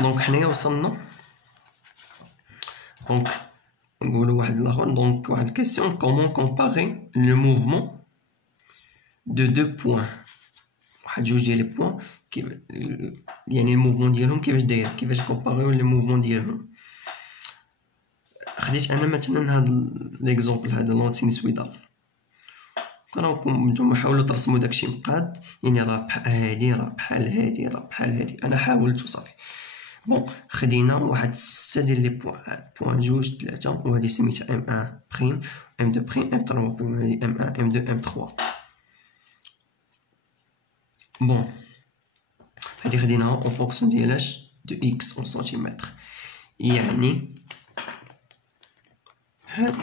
دونك حنايا وصلنا دونك نقولوا واحد الاخر دونك واحد الكيسيون كومون كومباري لو موفمون دو دو بوين واحد جوج ديال لي بوين كيف يعني الموفمون ديالهم كيفاش داير كيفاش كومباريو لي موفمون ديالهم. خديت انا مثلا هاد ليكزومبل هذا لونسينوسويدال راكم نتوما حاولوا ترسموا داكشي مقاد يعني راه بحال هادي راه بحال هادي راه بحال هادي انا حاولت وصافي. بون خدينا واحد 6 ديال لي بوين جوج 3 وهادي سميتها ام 1 بريم ام 2 بريم ام 3 بريم هادي ام 1 ام 2 ام 3. بون هادي خديناها اون فونكسيون ديالاش دو اكس اون سنتيمتر يعني هاد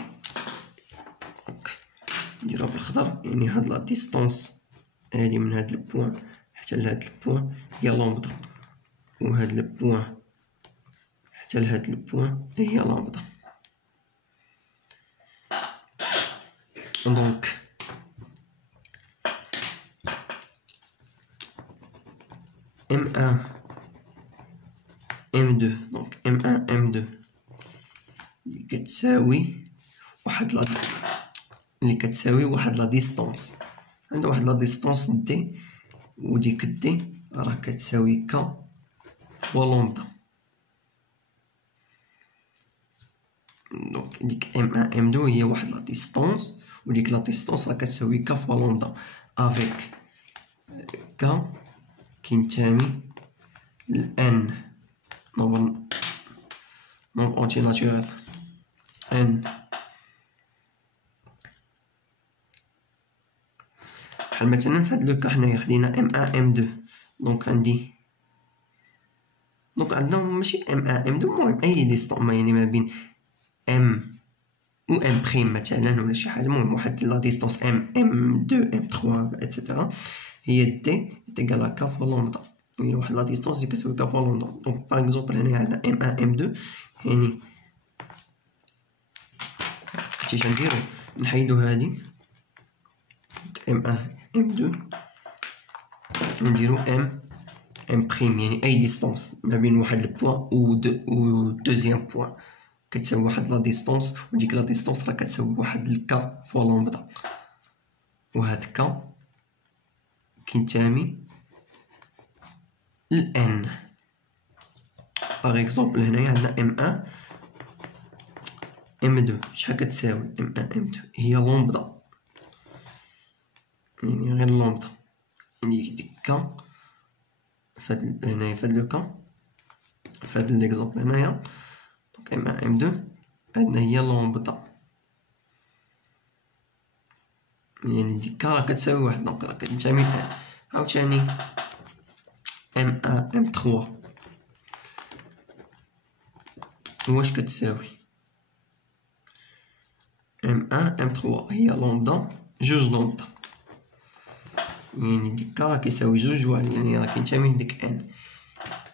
نديرها بالخضر يعني هاد لا ديستونس هادي من هاد البوين حتى لهاد البوين هي لامدا وهاد البوين حتى لهاد البوين هي لامدا. دونك M1 M2 دونك M1 M2 اللي كتساوي واحد لا ديستونس عندها واحد لا ديستونس دي وديك دي راه كتساوي ك فوا لامدا. دونك ديك M1 M2 هي واحد لا ديستونس وديك لا ديستونس راه كتساوي ك فوا لامدا افيك ك كينتمي ل n نومبر اونتي ناتوريل n بحال مثلا فهاد لو كا حنايا خدينا M1 M2 دونك عندي دونك عندنا ماشي M1 M2 المهم اي ديستونس يعني ما بين M و M بريم مثلا ولا شي حاجه المهم واحد لا ديستونس M2 M3 اتسيتيرا هي دي تيكال ك فوا لامدا يعني واحد لا ديستونس اللي كتساوي ك فوا لامدا. دونك باغ اكزومبل هنايا عندنا M1 M2 يعني كيفاش نديرو نحيدو هادي M1 M2 نديرو M بريم يعني اي ديستونس ما بين واحد البوان و دوزيام بوان كتساوي واحد لا ديستونس وديك لا ديستونس راه كتساوي واحد الكا فوا لامدا وهاد كا كينتمي ل n. باغ اكزومبل هنايا عندنا M1 M2 شحال كتساوي M1 M2 هي لامدا يعني غير لامدا يعني ديك كا فهاد هنايا فهاد لو كا فهاد ليكزومبل هنايا دونك M1 M2 عندنا هي لامدا يعني ديك كا راه كتساوي واحد دونك راه كتنتمي ل n. عاوتاني M1 M3 واش كتساوي M1 M3 هي لامدا جوج لامدا يعني ديك راه كيساوي جوج واحد يعني راه كينتمي لديك n.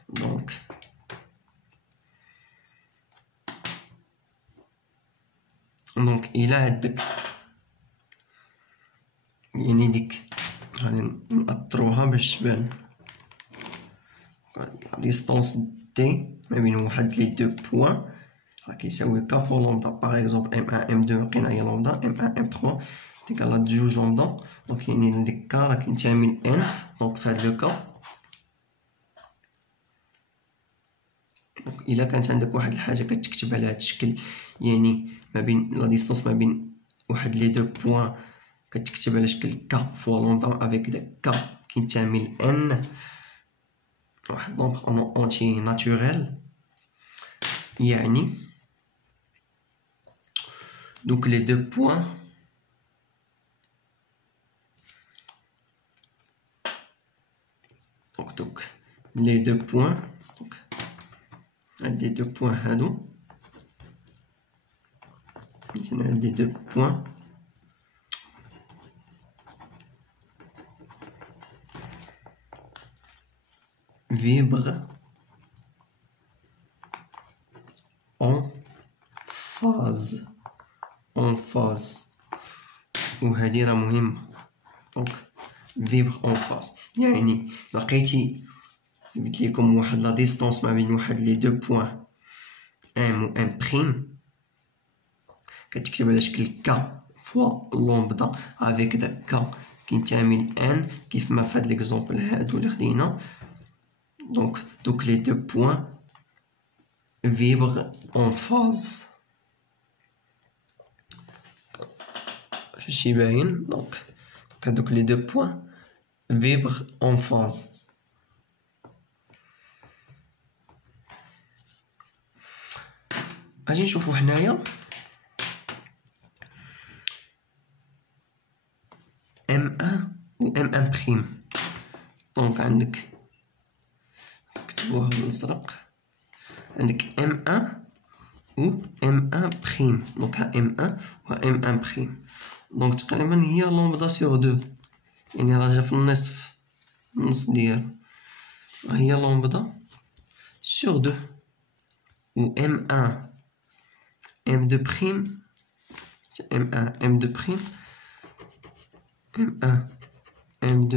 دونك الى عندك يعني ديك غادي نأطروها باش تبان لا ديستونس دي ما بين واحد لي دو بوين راه كيساوي ك فوا لامدا. باغ اكزومبل M1 M2 لقينا هي لامدا M1 M3 ديكالات جوج لامدا دونك يعني ديك كا راه كينتمي ل n. دونك في هاد لو كا دونك الا كانت عندك واحد الحاجه كتكتب على هاد الشكل يعني ما بين لا ديستونس ما بين واحد لي دو بوين كتكتب على شكل ك فوا لامدا افيك داك ك كينتمي ل n واحد نومبر اونتي ناتوريل يعني دوك لي دو بوين دوك لي دو بوين دونك هاد لي دو بوين هادو مثلا هاد لي دو بوين vibre en phase وهذه راه مهمة. دونك vibre en phase يعني لقيتي قلت لكم واحد لا ديستونس ما بين واحد لي دو بوين ام و ام بريم كتكتب على شكل ك فوا لومبدا افيك داك ك كينتمي ل ان كيف ما في هاد ليكزومبل هادو اللي خدينا. دونك دوك لي دو بوين فيبر اون فاز. شي باين. دونك هادوك لي دو بوين فيبر اون فاز. اجي نشوفو هنايا M1 و M1 بريم. دونك عندك نكتبوها بالازرق، عندك M1 و M1 بريم. دونك ها M1 و M1 بريم. دونك تقريبا هي لومبدا سيغ دو، يعني راجع في النصف ديالو. هي لومبدا سيغ دو و M1 M2 بريم M1 M2 بريم M1 M2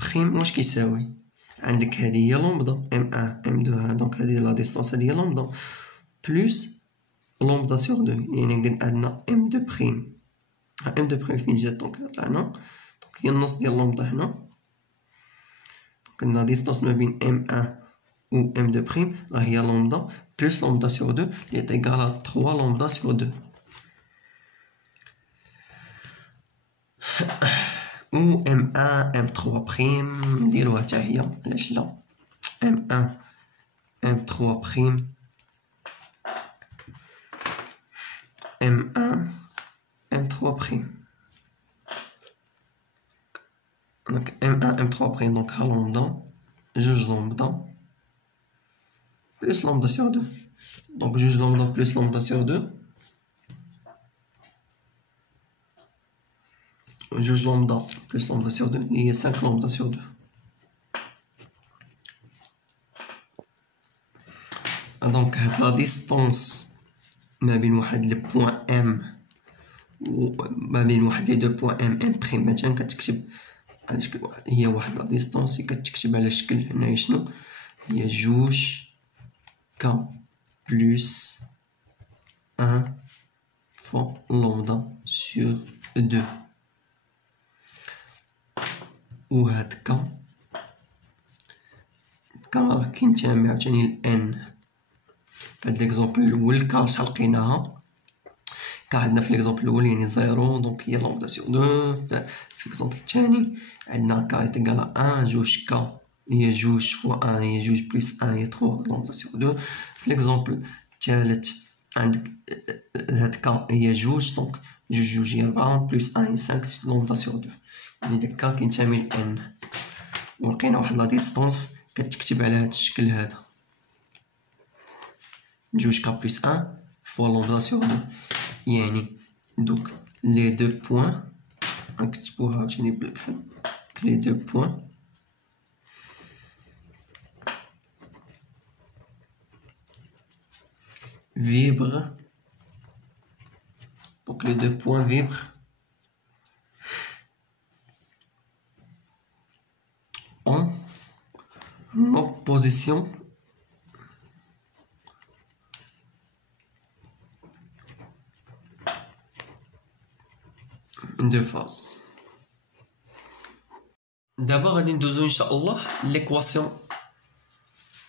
بريم واش كيساوي؟ عندك هادي هي لومبدا M1 M2 ها. دونك هادي لا ديستونس هادي هي لومبدا بلوس لومبدا سيغ دو، يعني عندنا M2 بريم. ها M2 بريم فين جات؟ دونك طلعنا دونك هي النص ديال لومبدا هنا. دونك لا ديستونس ما بين M1 و M2 بريم راه هي لومبدا بلوس لومبدا سيغ دو اللي تيكالا 3 لومبدا سيغ دو. و M1 M3 بريم نديروها حتى هي، علاش لا؟ M1 M3 بريم M1 M3 بريم. دونك M1 M3 بريم. دونك ها لومبدا جوج لومبدا بلوس لومبدا سيغ دو. دونك جوج لومبدا بلوس لومبدا سيغ دو، جوج لومبدا بلوس لومبدا سيغ دو هي 5 لومبدا سيغ دو. دونك هاد لا ديستونس ما بين واحد لي بوين ام و ما بين واحد لي دو بوين ام بريم مثلا كتكتب على شكل واحد، هي واحد لا ديستونس كتكتب على شكل هنايا شنو هي؟ جوج ك بلوس 1 فوا لومبدا سور دو. و هاد ك راه كينتمي عاوتاني ل ان. فهاد ليكزومبل الاول ك شحال لقيناها؟ ك عندنا في ليكزومبل الاول يعني زيرو، دونك هي لومبدا سيغ دو. في ليكزومبل الثاني عندنا ك ايكالا 1، جوج ك هي جوج فوا 1 هي جوج بليس 1 هي 3 لومبدا سيغ دو. في ليكزومبل الثالث عندك هاد ك هي جوج، دونك جوج هي 4 بليس 1 هي 5 لومبدا سيغ دو، يعني داك ك كينتمي ل ان. ولقينا واحد لا ديستونس كتكتب على هاد الشكل هذا جوج ك بلس 1 فوا لومبدا سيغ دو. يعني دوك لي دو بوين نكتبوها عاوتاني بالكحل، لي دو بوين vibre. Donc les deux points vibrent en opposition de phase. D'abord غادي ندوزو ان شاء الله ليكواسيون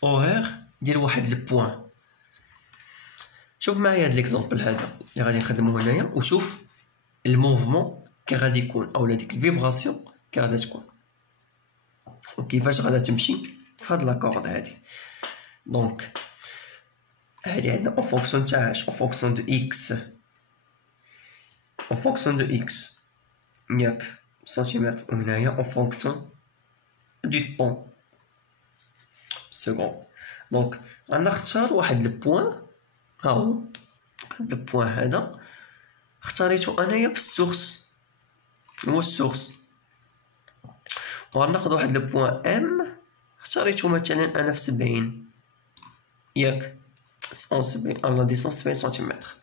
اورير ديال واحد البوين. شوف معايا هاد ليكزامبل هذا اللي غادي نخدمو هنايا، وشوف الموفمون كي غادي يكون اولا ديك الفيبراسيون كي غادي تكون وكيفاش غادا تمشي في هاد لاكورد هادي. دونك هادي عندنا اون فونكسيون تاع اش؟ اون فونكسيون دو اكس، اون فونكسيون دو اكس ياك سنتيمتر، وهنايا اون فونكسيون دو طون سكوند. دونك غنختار واحد البوين، ها هو هاد البوين هذا اختاريتو انايا في السورس، هو السورس. وغناخد واحد البوين ام اختاريتو مثلا انا في 70 ياك 70 لا ديسونس 70 سنتيمتر.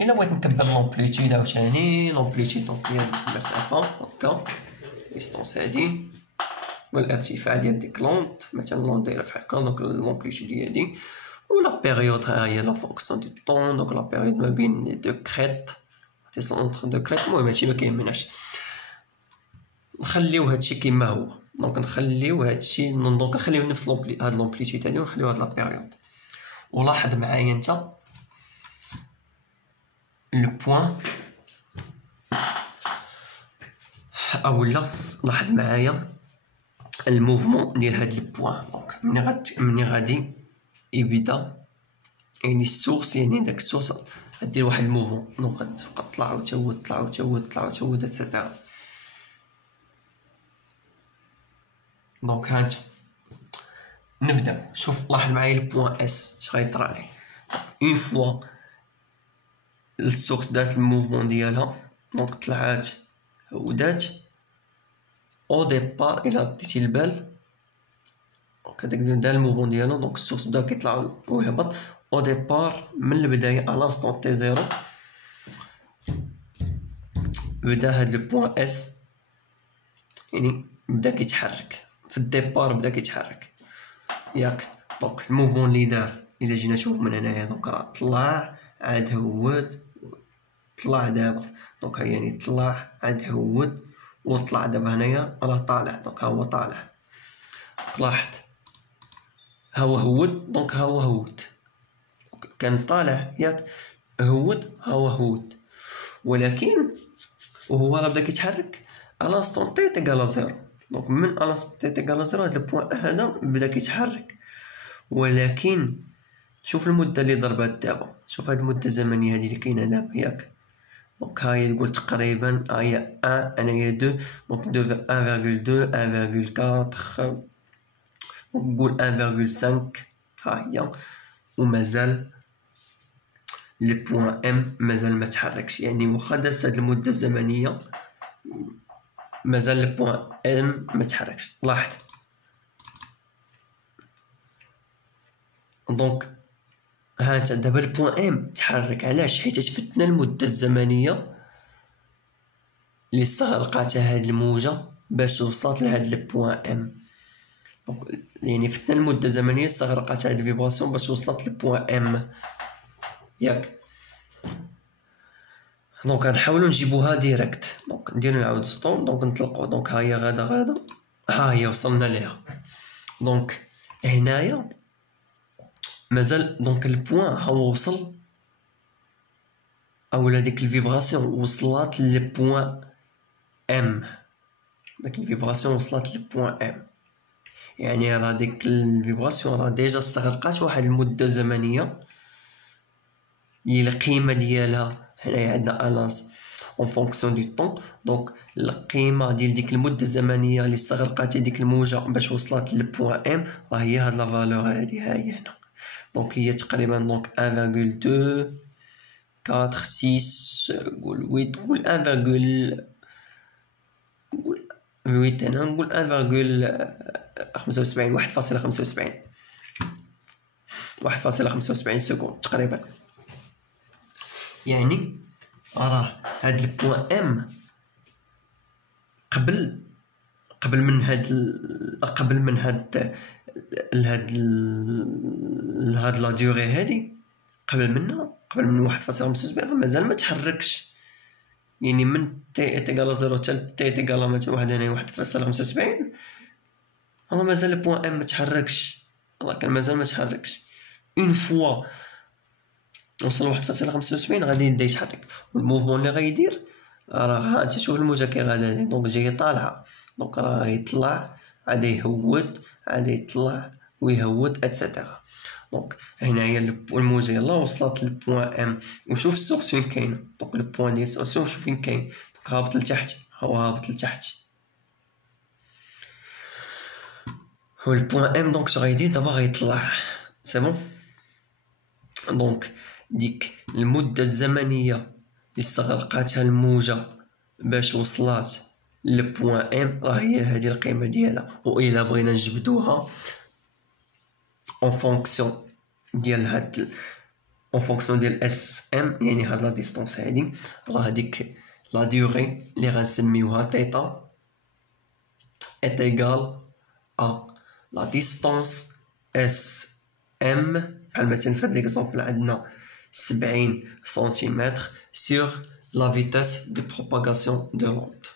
الا بغيت نكبر لومبليتود عاوتاني لومبليتود دونك هي المسافه هكا ديستونس هادي والارتفاع ديال ديك لونط مثلا لونط دايره بحال هكا دونك لومبليتود هادي ولا بيريود ها هي لا فونكسيون دو طون دونك لا بيريود ما بين لي دو كريت دي سونتر دو كريت المهم هادشي ما كيهمناش نخليو هادشي كيما هو دونك نخليو هادشي دونك نخليو نفس هاد لومبليتود هادي ونخليو هاد لا بيريود ولاحظ معايا انت لو بوين اولا لاحظ معايا الموفمون ديال هاد البوين دونك مني غادي يبدا يعني السورس يعني داك السورس غدير واحد الموفمون دونك غتبقى تطلع وتهود تطلع وتهود تطلع وتهود اتسيتيرا دونك هانت نبدا شوف لاحظ معايا البوين اس اش غيطرا ليه اون فوا السورس دات الموفمون ديالها دونك طلعات هودات او ديبار الى ديتي البال دونك هداك دار الموفمون ديالو دونك السورس بدا كيطلع ويهبط او ديبار من البدايه على لانستون تي زيرو بدا هاد البوين اس يعني بدا كيتحرك في الديبار بدا كيتحرك ياك دونك الموفمون اللي دار الا جينا نشوف من هنايا دونك راه طلع عاد هود طلع دابا دونك يعني طلع عاد هود وطلع دابا هنايا راه طالع دونك ها هو طالع لاحظ ها هو هود دونك ها هو هود كان طالع ياك هود ها هو هود ولكن وهو راه بدا كيتحرك على انستون تي تيغال زيرو دونك من انستون تي تيغال زيرو هاد البوين هذا بدا كيتحرك ولكن شوف المده اللي ضربات دابا شوف هاد المده الزمنيه هادي اللي كاينه دابا ياك دونك ها هي تقول تقريبا ها هي 1 انايا 2 دونك 2 1.2 1.4 دونك نقول 1.5 ها هي ومازال لو بوين ام مازال ما تحركش يعني واخا دازت هاد المده الزمنيه مازال لو بوين ام ما تحركش لاحظ دونك ها انت دابا البوين ام تحرك علاش حيت فتنا المده الزمنيه اللي استغرقاتها هاد الموجه باش وصلت لهاد البوين ام دونك يعني فتنا المده الزمنيه استغرقاتها هاد الفيبراسيون باش وصلت للبوين ام ياك دونك غنحاولوا نجيبوها ديريكت دونك نديرو نعاود ستوب دونك نطلقوا دونك ها هي غادا ها هي وصلنا ليها دونك هنايا مازال دونك البوين هو وصل اولا ديك الفيبراسيون وصلت للبوين ام داك الفيبراسيون وصلت للبوين ام يعني راه ديك الفيبراسيون راه ديجا استغرقات واحد المده زمنيه اللي القيمه ديالها هنايا عندنا الانس اون فونكسيون دو طون دونك القيمه ديال ديك المده الزمنيه اللي استغرقات ديك الموجه باش وصلت للبوين ام راه هي هاد لا فالور هادي ها هي هنا دونك هي تقريبا دونك 1.2 4 6 قول 8 قول 1. نقول 8 انا نقول 1.75 سكوند تقريبا يعني راه هاد البوين ام قبل من هاد لا ديوري هادي قبل من 1.75 مازال ما تحركش يعني من تي تيغال 0 حتى تي تيغال مثلا واحد هنا 1.75 راه مازال البوين ام ما تحركش راه كان مازال ما تحركش اون فوا وصل 1.75 غادي يبدا يتحرك والموفمون اللي غيدير راه ها انت شوف الموجه كي غادا دونك جايه طالعه دونك راه يطلع عاد يهود عاد يطلع ويهود اتسيتيرا دونك هنايا الموجه يلا وصلت للبوين ام وشوف السورس فين كاينه دونك البوين ديال السورس شوف فين كاين دونك هابط لتحت هابط لتحت هو البوين ام دونك شنو غيدير دابا غيطلع سي بون دونك ديك المده الزمنيه اللي استغرقاتها الموجه باش وصلات للبوين ام راه هي هذه القيمه ديالها والا بغينا نجبدوها اون فونكسيون ديال هاد اون فونكسيون ديال اس ام يعني هاد لا ديستونس هادي راه هذيك لا ديوري اللي غنسميوها تيتا ايت ايغال A la distance SM بحال مثلا في هاد ليكزومبل عندنا 70 سنتيمتر sur la vitesse de propagation de l'onde.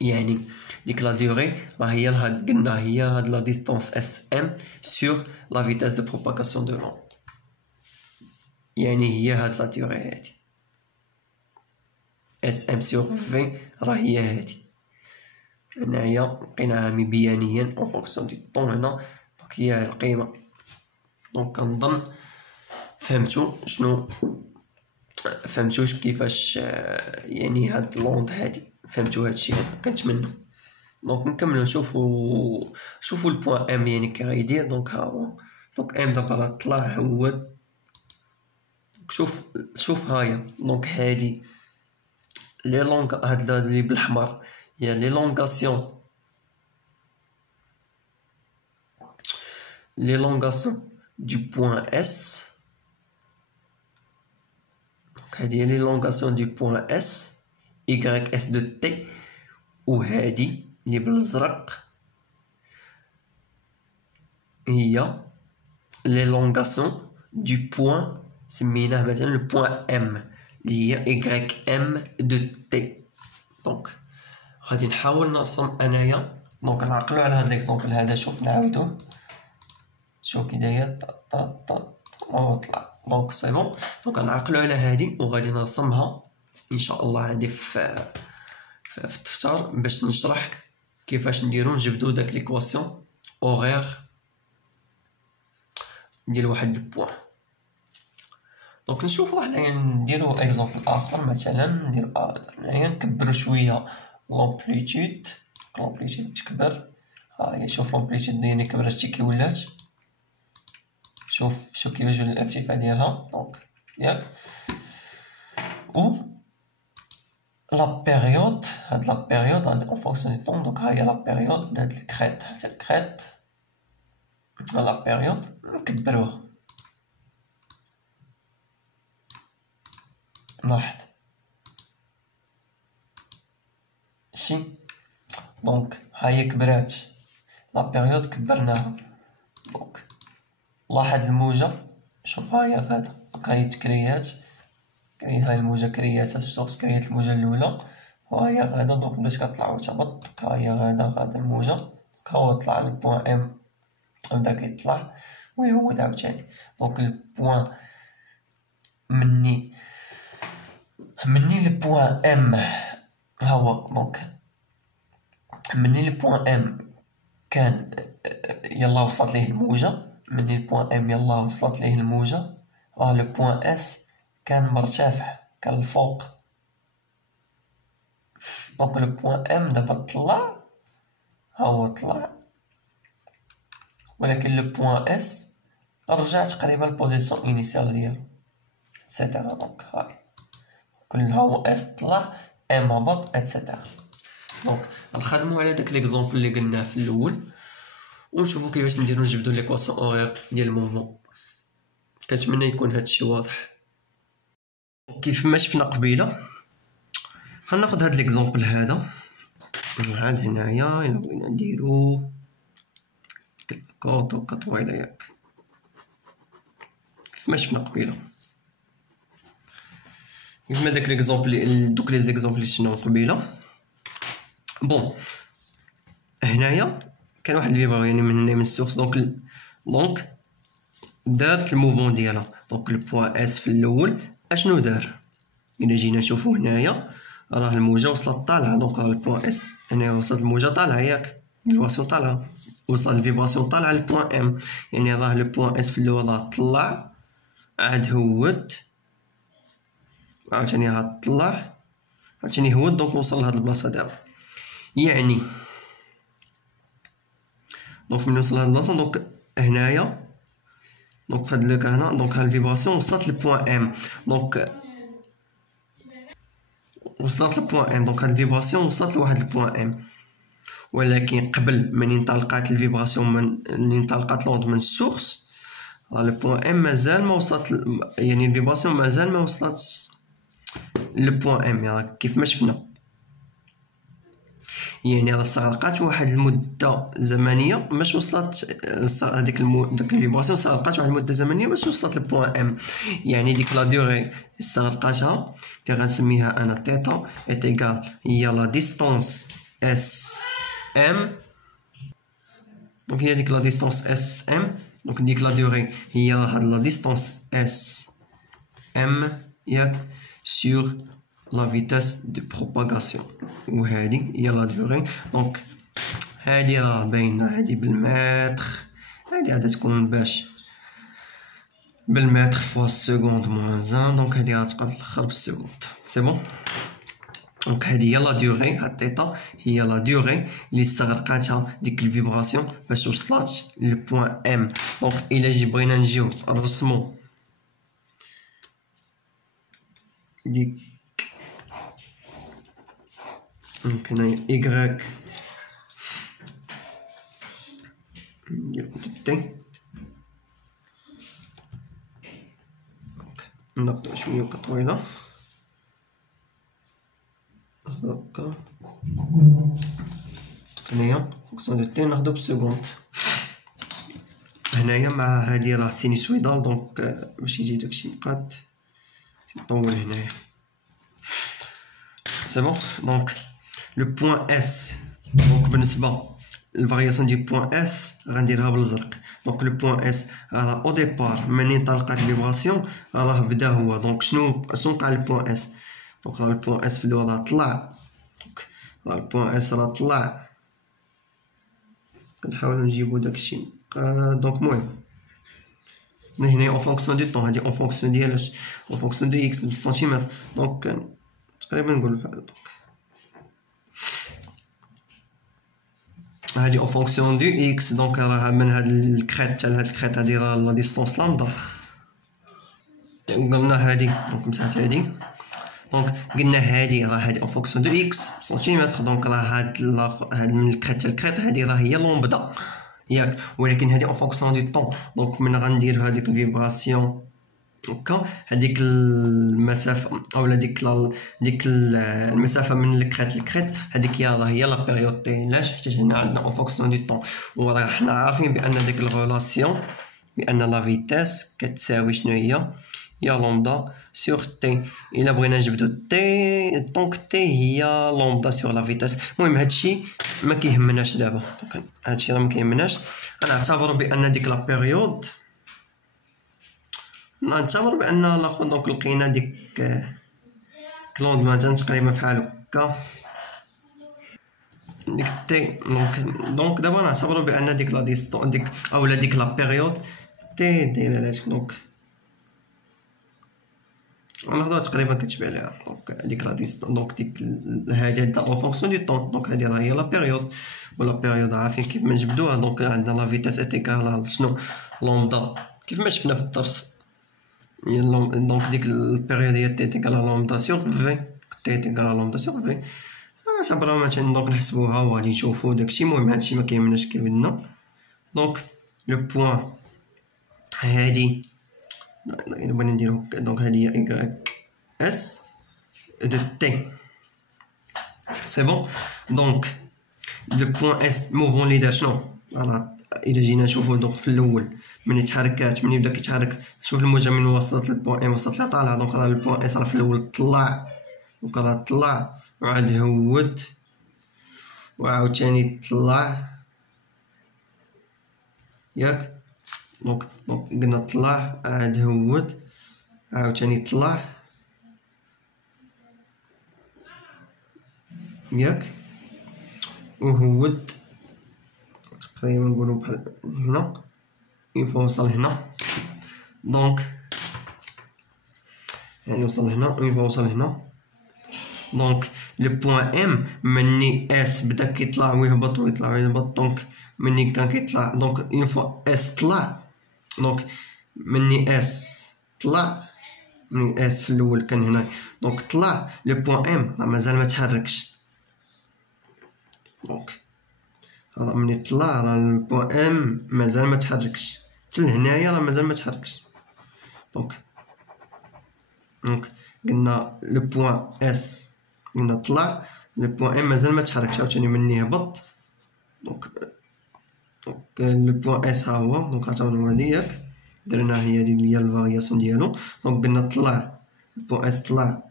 يعني ديك لا ديوري راه هي هاد قلنا هي هاد لا ديستونس SM sur la vitesse de propagation de l'onde. يعني هي هاد لا ديوري هادي SM sur V راه هي هادي. هنايا لقيناها مبيانيا اون فونكسيون دو طون هنا دونك هي القيمة. دونك كنظن فهمتو كيفاش يعني هاد لوند هادي فهمتو هادشي هذا كنتمنى. دونك نكملو شوفو البوان ام يعني كي غيدير. دونك ها هو دونك ام دابا راه طلع هود. شوف هايا دونك هادي لي لونغ هاد اللي بالاحمر هي لي لونغاسيون du point S. Donc هادي هي لي لونغاسيون du point S YS de T. وهادي اللي بالازرق هي لي لونغاسيون du point سميناه مثلا لو بوان M اللي هي YM de T. دونك غادي نحاول نرسم انايا. دونك نعقلو على هاد ليكزومبل هذا. شوف نعاودوه. شوف كي داير طلع. دونك سي بون. دونك نعقلو على هادي وغادي نرسمها ان شاء الله عندي في الدفتر باش نشرح كيفاش نديرو نجبدو داك ليكواسيون اوغير ديال واحد البوان. دونك نشوفو حنايا نديرو اكزومبل اخر. مثلا نديرو هنايا نكبرو شويه لومبليتود تكبر. ها هي شوف لومبليتود ديالي كبرات حتى كي ولات. شوف كيفاش ولا الارتفاع ديالها. دونك ياك و لا بيريود هاد لا بيريود اون فونكسيون دو طون. دونك ها هي لا بيريود هاد الكريت حتى الكريت لا بيريود نكبروها. لاحظ شي. دونك ها هي كبرات لا بيريود كبرناها. دونك لاحظ الموجة. شوف ها هي غادا. دونك ها هي تكريات هاي الموجة كريات السورس كريات الموجة الأولى وها هي غادا. دونك بدات كطلع وتهبط. دونك ها هي غادا الموجة. دونك ها هو طلع للبوان ام بدا كيطلع ويعود عاوتاني. دونك البوان مني البوان ام ها هو. دونك مني البوان ام كان يلا وصلت ليه الموجة. مني البوان ام يلا وصلت ليه الموجة راه لو بوان اس كان مرتفع كان الفوق. دونك لو بوان ام دابا طلع ها هو طلع ولكن لو بوان اس رجع تقريبا للبوزيسيون انيسيال ديالو اتسيتيرا. دونك هاي كل ها هو اس طلع ام هبط اتسيتيرا. دونك نخدمو على داك ليكزومبل اللي قلناه في الاول ونشوفو كيفاش نديرو نجبدو ليكواسيون اوغير ديال المومون. كنتمنى يكون هادشي واضح. كيف ما شفنا قبيله غناخد هاد ليكزومبل هذا عاد هنايا الا بغينا نديرو كوطو كطويله ياك كيف ما شفنا قبيله. كيف ما داك ليكزومبل دوك لي زيكزومبل اللي شفناهم قبيله. بون هنايا كان واحد الفيبر يعني من هنا من السورس. دونك دارت الموفمون ديالها. دونك البوان اس في الاول اشنو دار؟ الا جينا نشوفو هنايا راه الموجه وصلت طالعه. دونك راه البوان اس هنا وصلت الموجه طالعه ياك الفيبراسيون طالعه. وصلت الفيبراسيون طالعه للبوان ام يعني راه لو بوان اس في الاول راه طلع عاد هود عاوتاني عاد طلع عاوتاني هود. دونك وصل لهاد البلاصه دابا يعني دونك ملي وصل لهاد البلاصه دونك هنايا دونك فهاد لو كا هنا دونك ها الفيبراسيون وصلت للبوان ام. دونك وصلت للبوان ام. دونك هاد الفيبراسيون وصلت لواحد البوان ام ولكن قبل من انطلقات الفيبراسيون من انطلقات لوند من السورس راه البوان ام مازال ما وصلت يعني الفيبراسيون مازال ما وصلت للبوان ام. يعني كيف ما شفنا يعني راه استغرقات واحد المده زمنيه باش وصلت هذيك داك الفيبراسيون استغرقات واحد المده زمنيه باش وصلت للبوان ام. يعني ديك لا ديوري استغرقاتها اللي غنسميها انا تيتا ايت ايكال هي لا ديستونس اس ام. دونك هي ديك لا ديستونس اس ام. دونك ديك لا ديوري هي هاد لا ديستونس اس ام ياك sur la vitesse de propagation. وهذه هي لا ديوري. دونك هذه راه باينه هذه بالمتر، هذه غادي تكون باش بالمتر فوا السكوند موان 1. دونك هذه غتبقى في الاخر بالسكوند. سي بون. دونك هذه هي لا ديوري، هاد تيتا هي لا ديوري اللي استغرقاتها ديك الفيبراسيون باش وصلات للبوان ام. دونك الا بغينا نجيو نرسمو ديك دونك هنايا إيكغيك ندير تي، ناخدو شوية طويلة هكا. هنايا فونكسيون دو تي ناخدو بالسكوند. هنايا مع هادي راه سينوسويدال، دونك باش يجي داكشي مقاد تيطول هنايا. سي بون. دونك لو بوان اس، دونك بالنسبة الفارياسيون دي بوان اس غنديرها بالازرق. دونك لو بوان اس راه او ديبار منين طلقات الفيبراسيون راه بدا هو. دونك شنو وقع للبوان اس؟ دونك راه البوان اس في الاول راه طلع. دونك راه البوان اس راه طلع. كنحاولو نجيبو داكشي. دونك المهم هنا اون فونكسيون دو طون، هادي اون فونكسيون ديال اون فونكسيون دو اكس بالسنتيمتر. دونك تقريبا نقول دونك هادي اون فونكسيون دو اكس. دونك راه من هاد الكريت حتى لهاد الكريت هادي راه لا ديستونس لامدا. قلنا هادي دونك مسحت هادي. دونك قلنا هادي راه هادي اون فونكسيون دو اكس سنتيمتر. دونك راه هاد من الكريت حتى الكريت هادي راه هي لومبدا ياك، ولكن هادي اون فونكسيون دو طون. دونك من غندير هاديك الفيبراسيون هكا هذيك المسافه اولا ديك المسافه من الكريت للكريت هذيك هي لا بيريود تي. علاش؟ حيت هنا عندنا اون فونكسيون دو طون، وراه حنا عارفين بان ديك الريلاسيون بان لا فيتاس كتساوي شنو هي لومدا سور تي. الا بغينا نجبدو تي دونك تي هي لومدا سور لا فيتاس. المهم هادشي ما كيهمناش دابا. دونك هادشي راه ما كيهمناش. غنعتبروا بان ديك لا بيريود نعتبر بان لاخر دونك لقينا ديك كلوند مثلا تقريبا فحال هكا ديك تي. دونك دابا نعتبروا بان ديك لا ديستون ديك اولا ديك لا بيريود تي دايره لهاديك. دونك ناخدوها تقريبا كتشبه ليها. دونك ديك لا ديستون دونك ديك هادي دا اون فونكسيون دو طون. دونك هادي راه هي لا بيريود، ولا بيريود عارفين كيف ما نجبدوها. دونك عندنا لا فيتاس ايكال شنو لومدا كيف ما شفنا في الدرس. دونك ديك البيريود هي تي تيكال لومدا سور في. تي تيكال لومدا سور في. انا صبرا مثلا دونك نحسبوها وغادي نشوفو داكشي. المهم هادشي ما كيهمناش كيف قلنا. دونك لو بوان هادي الا بغينا نديرو هكا. دونك هادي هي ايكغيك اس دو تي. سي بون. دونك لو بوان اس موفمون اللي دار شنو راه الا جينا نشوفو دونك في الاول من يتحركات من يبدا كيتحرك. شوف الموجه من وصلت للبوان ام وصلت لها طالعه. دونك راه البوان اس راه في الاول طلع. دونك راه طلع وعاد هود وعاود تاني طلع ياك. دونك قلنا طلع عاد هود عاود تاني طلع ياك وهود تقريبا نقولو بحال هنا يفوا وصل هنا. دونك يعني وصل هنا ويفوا وصل هنا. دونك لو بوان ام مني اس بدا كيطلع ويهبط ويطلع ويهبط. دونك مني كان كيطلع دونك اون فوا اس طلع. دونك مني اس طلع مني اس في الاول كان هنا. دونك طلع لو بوان ام راه مازال ما تحركش. دونك هذا مني طلع راه البوان ام مازال ما تحركش حتى لهنايا راه مازال ما تحركش. دونك قلنا لو بوان اس قلنا طلع. لو بوان ام مازال ما تحركش عاوتاني مني هبط دونك لو بوان اس ها هو دونك عاوتاني هادي ياك درنا هي الفارياسيون ديالو دونك قلنا طلع البوان اس طلع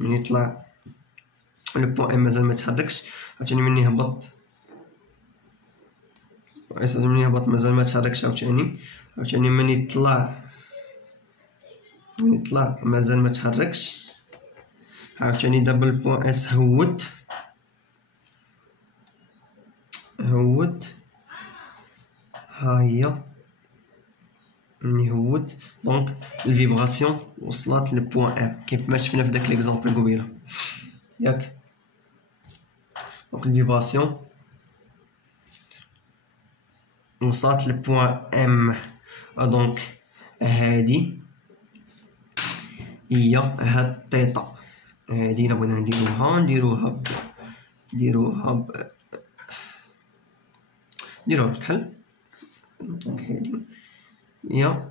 مني طلع لو بوان ام مازال ما تحركش عاوتاني مني هبط اس مني هبط مازال ما تحركش عاوتاني مني طلع مازال ما تحركش عاوتاني دابا البوان اس هود ها هي مني هود دونك الفيبراسيون وصلت للبوان ام كيف ما شفنا في داك ليكزامبل قبيله ياك دونك الفيبراسيون وصلت للبوان ام دونك هادي هي هاد تيتا هادي الا بغينا نديروها بحال دونك هادي هي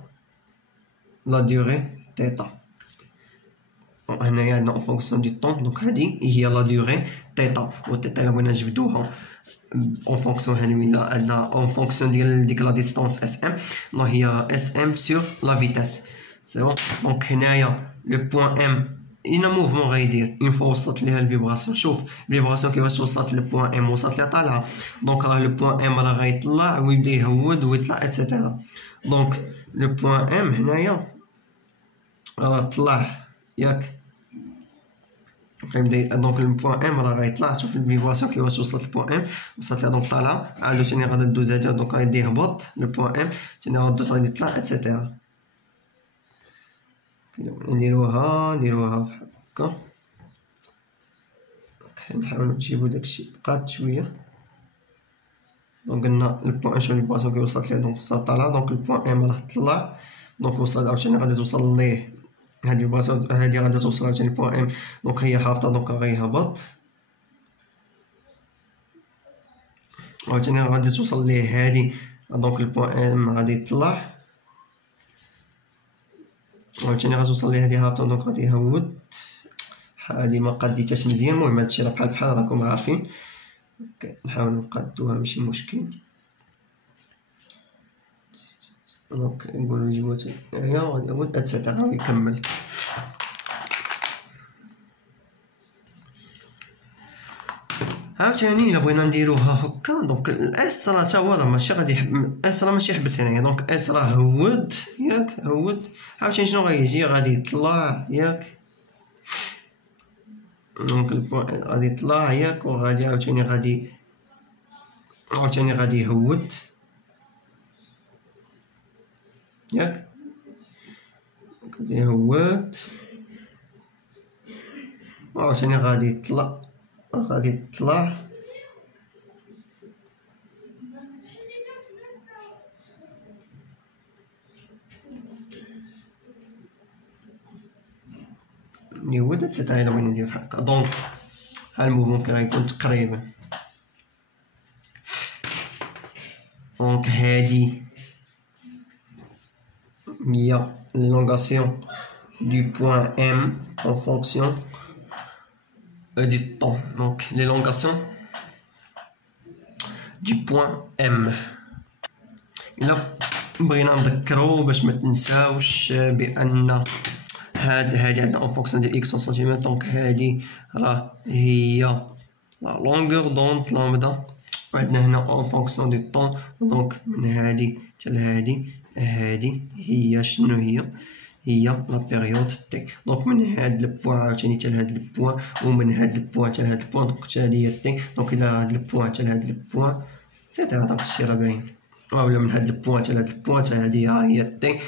لا ديوري تيتا هنايا عندنا اون فونكسيون دو طون دونك هادي هي لا ديوري تيتا والتيتا الا بغينا نجبدوها اون فونكسيون هاني ولا عندنا اون فونكسيون ديال ديك لا ديستونس اس ام هي اس ام سور لا فيتاس سي بون دونك هنايا لو بوان ام اين موفمون غيدير اون فوا وصلت ليها الفيبراسيون شوف الفيبراسيون كيفاش وصلت للبوان ام وصلت ليها طالعه دونك راه لو بوان ام راه غيطلع ويبدا يهود ويطلع اتسيتيرا دونك لو بوان ام هنايا راه طلع ياك غيبدا دونك البوان ام راه غيطلع شوف الفيبراسيون كيفاش وصلت للبوان ام وصلت لها دونك طالعه عاودو ثاني غادا دوز هادي دونك غيدي يهبط للبوان ام ثاني غادوز غادي يطلع اتسيتيرا نديروها بحال هكا نحاولو نجيبو داكشي قاد شويه دونك قلنا البوان شوف الفيبراسيون كي وصلت ليه دونك وصلت طالعه دونك البوان ام راه طلع دونك وصلت عاوتاني غادي توصل ليه هادي الفيبراسيون هادي غادي توصل عاوتاني البوان ام دونك هي هابطه دونك غيهبط عاوتاني غادي توصل ليه هادي دونك البوان ام غادي يطلع عاوتاني غتوصل ليه هادي هابطه دونك غادي يهود هادي ما قاديتهاش مزيان المهم هادشي راه بحال راكم عارفين نحاول نقادوها ماشي مشكل دونك نقولو نجيبوها هنا غادي يهود اتسيتيرا ويكمل عاوتاني الا بغينا نديروها هكا دونك الاس راه تا هو راه ماشي غادي اس راه ماشي يحبس هنايا دونك اس راه هود ياك هود عاوتاني شنو غيجي غادي يطلع ياك دونك البوان غادي يطلع ياك وغادي عاوتاني غادي يهود ياك غادي يهود وعاوتاني غادي يطلع يهود اتسيتيرا الا بغينا ندير بحال هكا دونك ها الموفمون كي غيكون تقريبا دونك هادي هي لونغاسيون du point M en fonction du temps. Donc l'élongation du point M. إلا بغينا نذكرو باش ما تنساوش بأن هادي عندنا en fonction ديال x en centimètres دونك هادي راه هي لا longueur d'onde لامدا وعندنا هنا en fonction du temps دونك من هادي حتى لهادي هادي هي شنو هي لا بيريود تي دونك من هاد البوان عاوتاني حتى لهاد البوان ومن هاد البوان حتى لهاد البوان دونك حتى هادي هي تي دونك الى هاد البوان حتى لهاد البوان سيتيرا داك الشي راه باين ولا من هاد البوان حتى لهاد البوان حتى هادي هي تي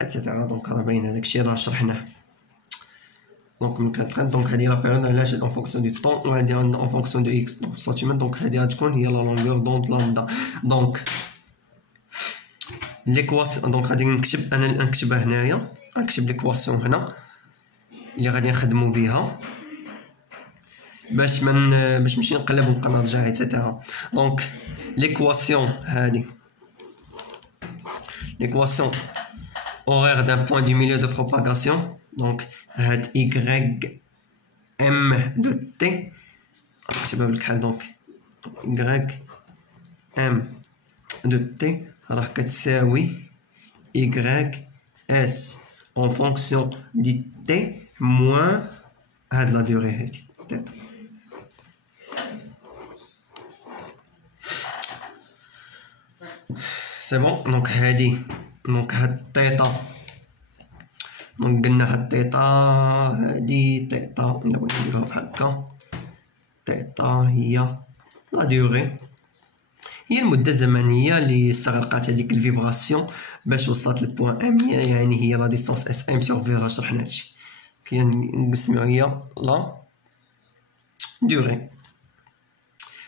اتسيتيرا دونك راه باين هداك الشي راه شرحناه دونك من كتلقى دونك هادي لا بيريود علاش اون فونكسيون دو طون وهادي عندنا اون فونكسيون دو اكس دونك سنتيمتر دونك هادي غتكون هي لا لونغور دونك لامدا دونك ليكواسيون دونك غادي نكتبها هنايا غنكتب ليكواسيون هنا اللي غادي نخدمو بها باش نمشي نقلب ونبقى نرجع ايتترا دونك ليكواسيون هادي l'équation horaire d'un point du milieu de propagation donc هاد y m de t نكتبها بالكحل. دونك y m دو تي راه كتساوي y s en fonction دي تي موان هاد لا ديوري هادي تيتا. سي بون. دونك هادي دونك هاد تيتا، دونك قلنا هاد تيتا هادي تيتا إلا بغينا نديروها بحال هكا، تيتا هي لا ديوري، هي المدة الزمنية اللي استغرقات هذيك الفيبراسيون باش وصلت للبوان ام، يعني هي لا ديستونس اس ام سور في. راه شرحنا هادشي كنسميوها هي لا ديوري.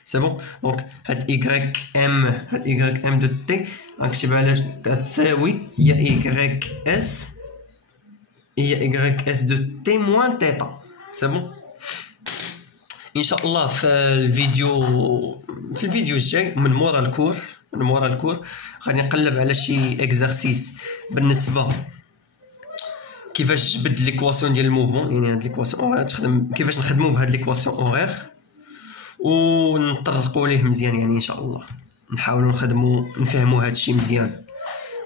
سي بون. دونك هاد ايكغيك ام دو تي غنكتبها كتساوي هي ايكغيك اس دو تي موان تيتا. سي بون. ان شاء الله في الفيديو الجاي من مورا الكور غادي نقلب على شي اكزرسيس بالنسبه كيفاش تبدل ليكواسيون ديال الموفمون، يعني هاد ليكواسيون اورير تخدم كيفاش نخدمو بهاد ليكواسيون اورير ونطرقوا ليه مزيان. يعني ان شاء الله نحاولوا نفهموا هادشي مزيان.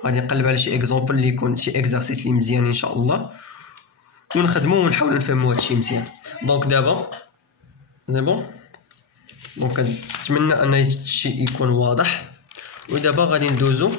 غادي نقلب على شي اكزامبل اللي يكون شي اكزرسيس اللي مزيان ان شاء الله ونخدموه ونحاولوا نفهموا هادشي مزيان. دونك دابا سي بون. دونك نتمنى ان هادشي يكون واضح. ودابا غادي ندوزو